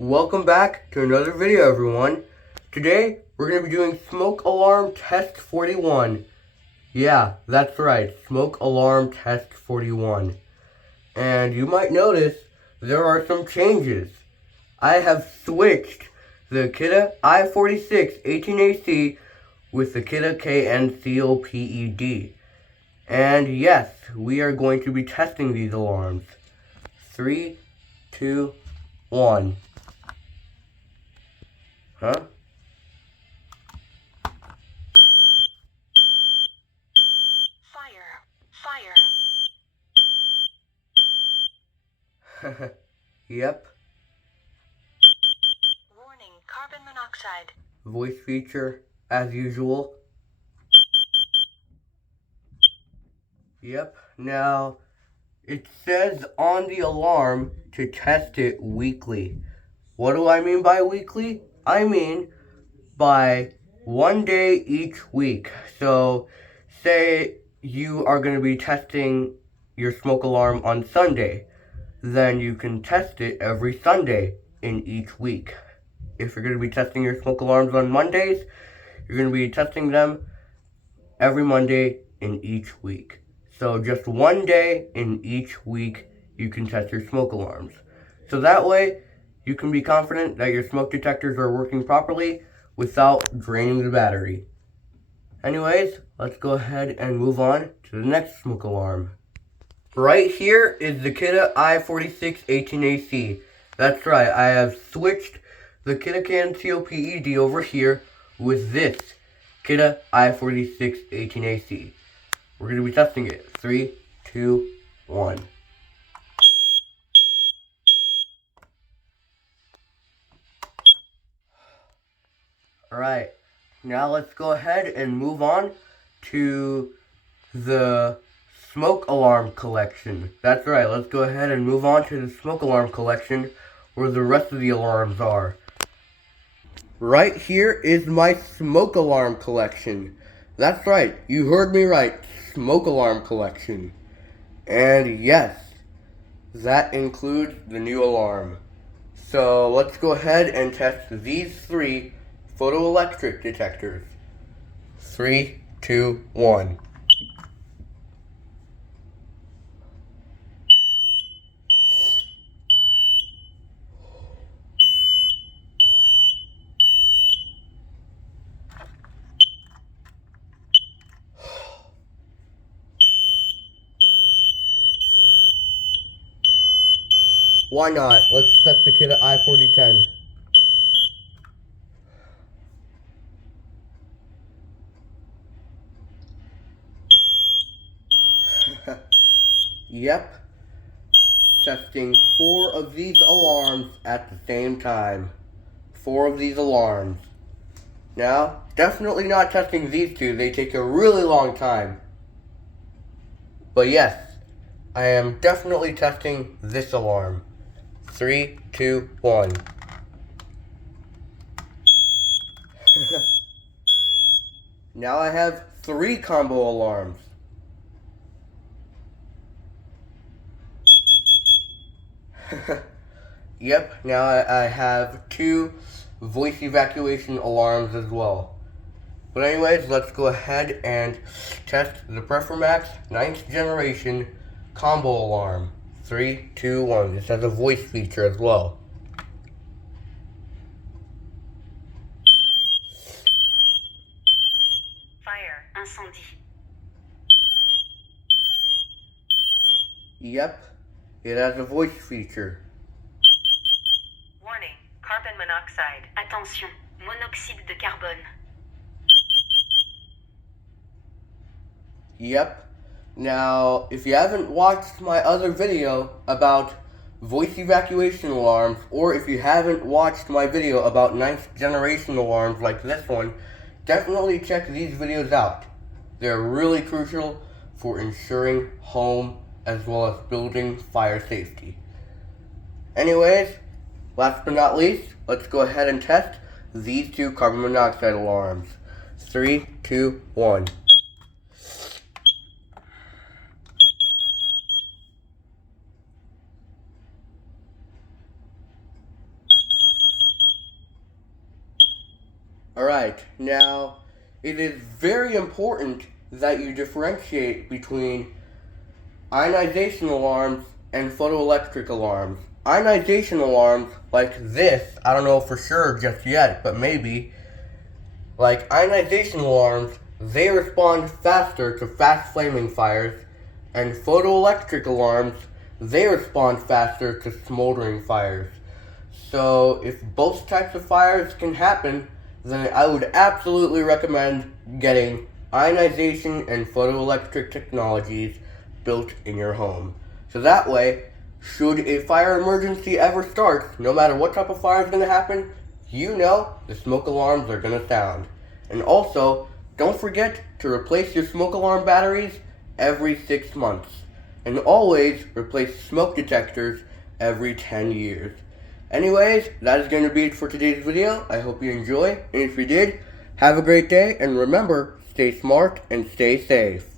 Welcome back to another video, everyone. Today, we're going to be doing smoke alarm test 41. Yeah, that's right, smoke alarm test 41. And you might notice there are some changes. I have switched the Kita I-46 18AC with the Kita KNCOPED. And yes, we are going to be testing these alarms. 3, 2, 1. Huh? Fire. Yep. Warning, carbon monoxide. Voice feature, as usual. Yep. Now, it says on the alarm to test it weekly. What do I mean by weekly? I mean by 1 day each week. So, say you are going to be testing your smoke alarm on Sunday. Then you can test it every Sunday in each week. If you're going to be testing your smoke alarms on Mondays, you're going to be testing them every Monday in each week. So just 1 day in each week you can test your smoke alarms. So that way you can be confident that your smoke detectors are working properly without draining the battery. Anyways, let's go ahead and move on to the next smoke alarm. Right here is the Kita I-46 18AC. That's right, I have switched the Kita COPED over here with this Kita I-46 18AC. We're going to be testing it. 3, 2, 1. Alright, now let's go ahead and move on to the smoke alarm collection. That's right, let's go ahead and move on to the smoke alarm collection where the rest of the alarms are. Right here is my smoke alarm collection. That's right, you heard me right, smoke alarm collection. And yes, that includes the new alarm. So let's go ahead and test these 3 photoelectric detectors. 3, 2, 1. Why not? Let's set the kid at I-4010. Yep. Testing 4 of these alarms at the same time. 4 of these alarms. Now, definitely not testing these 2. They take a really long time. But yes, I am definitely testing this alarm. 3, 2, 1. Now I have 3 combo alarms. Yep, now I have 2 voice evacuation alarms as well. But anyways, let's go ahead and test the Prefermax 9th generation combo alarm. 3, 2, 1. This has a voice feature as well. Fire. Incendie. Yep, it has a voice feature. Warning, carbon monoxide. Attention, monoxyde de carbone. Yep. Now, if you haven't watched my other video about voice evacuation alarms, or if you haven't watched my video about 9th generation alarms like this one, definitely check these videos out. They're really crucial for ensuring home as well as building fire safety. Anyways, last but not least, let's go ahead and test these 2 carbon monoxide alarms. 3, 2, 1. Alright, now it is very important that you differentiate between ionization alarms and photoelectric alarms. Ionization alarms, like this, I don't know for sure just yet, but maybe, like ionization alarms, they respond faster to fast flaming fires, and photoelectric alarms, they respond faster to smoldering fires. So, if both types of fires can happen, then I would absolutely recommend getting ionization and photoelectric technologies built in your home. So that way, should a fire emergency ever start, no matter what type of fire is going to happen, you know the smoke alarms are going to sound. And also, don't forget to replace your smoke alarm batteries every 6 months. And always replace smoke detectors every 10 years. Anyways, that is going to be it for today's video. I hope you enjoy, and if you did, have a great day, and remember, stay smart and stay safe.